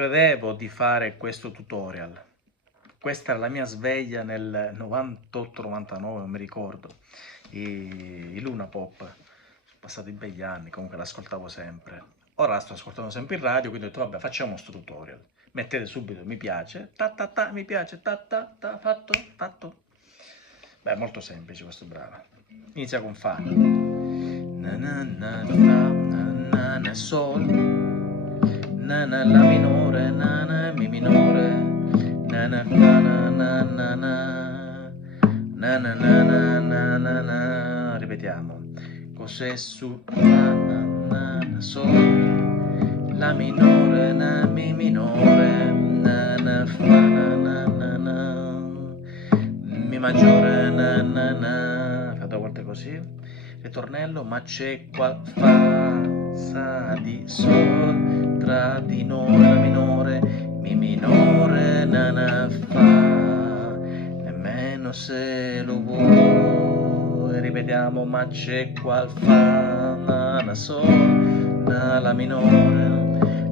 credevo di fare questo tutorial. Questa era la mia sveglia nel 98-99, non mi ricordo, i Luna Pop. Sono passati begli anni, comunque l'ascoltavo sempre. Ora la sto ascoltando sempre in radio, quindi ho detto vabbè, facciamo questo tutorial. Mettete subito mi piace, ta ta ta, mi piace, ta ta ta, fatto, fatto. Beh, è molto semplice questo brano. Inizia con fa. Na na na fa, na na sol, na na la minore, na na mi minore, na na fa na na na na, na na na na na na na. Ripetiamo. Cos'è su fa na na sol, la minore, na mi minore, na na fa na na na na, mi maggiore, na na na. Fate a volte così. Ritornello, ma c'è qua fa, sa di sol, tra di noi la minore, mi minore, na na fa, nemmeno se lo vuoi. Ripetiamo, ma c'è qua fa, na sol, na la minore,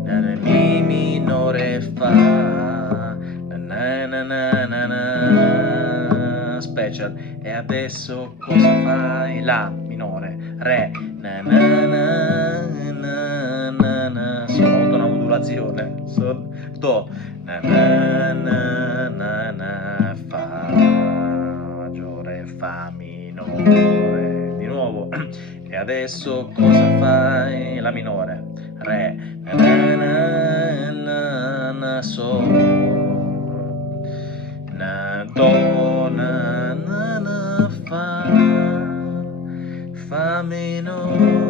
na na mi minore fa, na na na na na, special. E adesso cosa fai? La minore, re, na na na na na na, solo una modulazione, sol, do, na na na na na, fa maggiore, fa minore, di nuovo. E adesso cosa fai? La minore, re, na na na na, sol, na, do, na na na, fa minore.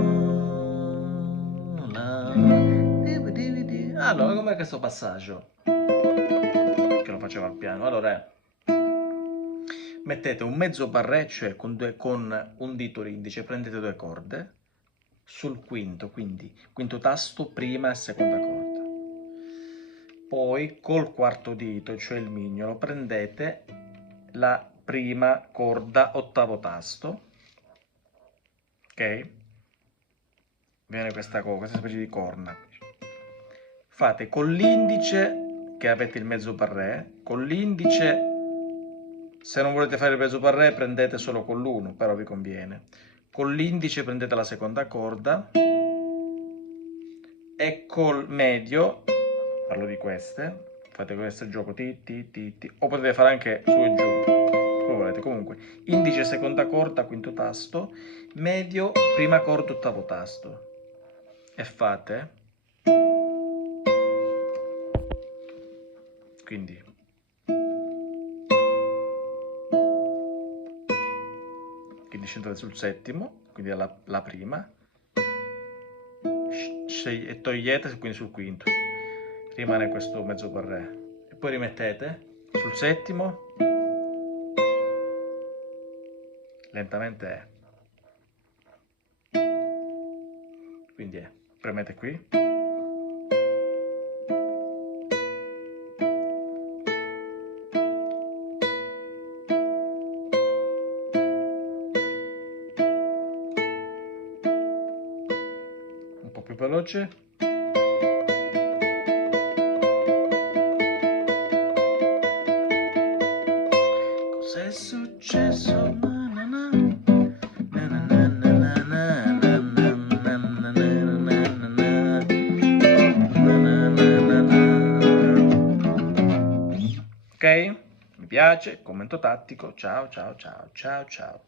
Allora, com'è questo passaggio? Che lo faceva al piano. Allora, mettete un mezzo barré, cioè con un dito l'indice, prendete due corde sul quinto, quindi quinto tasto, prima e seconda corda. Poi col quarto dito, cioè il mignolo, prendete la prima corda, ottavo tasto, ok? Viene questa specie di corna. Fate con l'indice, che avete il mezzo barré, con l'indice, se non volete fare il mezzo barré prendete solo con l'uno, però vi conviene. Con l'indice prendete la seconda corda e col medio, parlo di queste, fate questo gioco ti ti ti ti, o potete fare anche su e giù, come volete. Comunque indice seconda corda, quinto tasto, medio prima corda, ottavo tasto, e fate quindi centrate sul settimo, quindi la prima, e togliete quindi sul quinto, rimane questo mezzo barré, e poi rimettete sul settimo, lentamente, quindi premete qui, un po' più veloce, cos'è successo? Ok? Mi piace, commento tattico, ciao ciao ciao ciao ciao.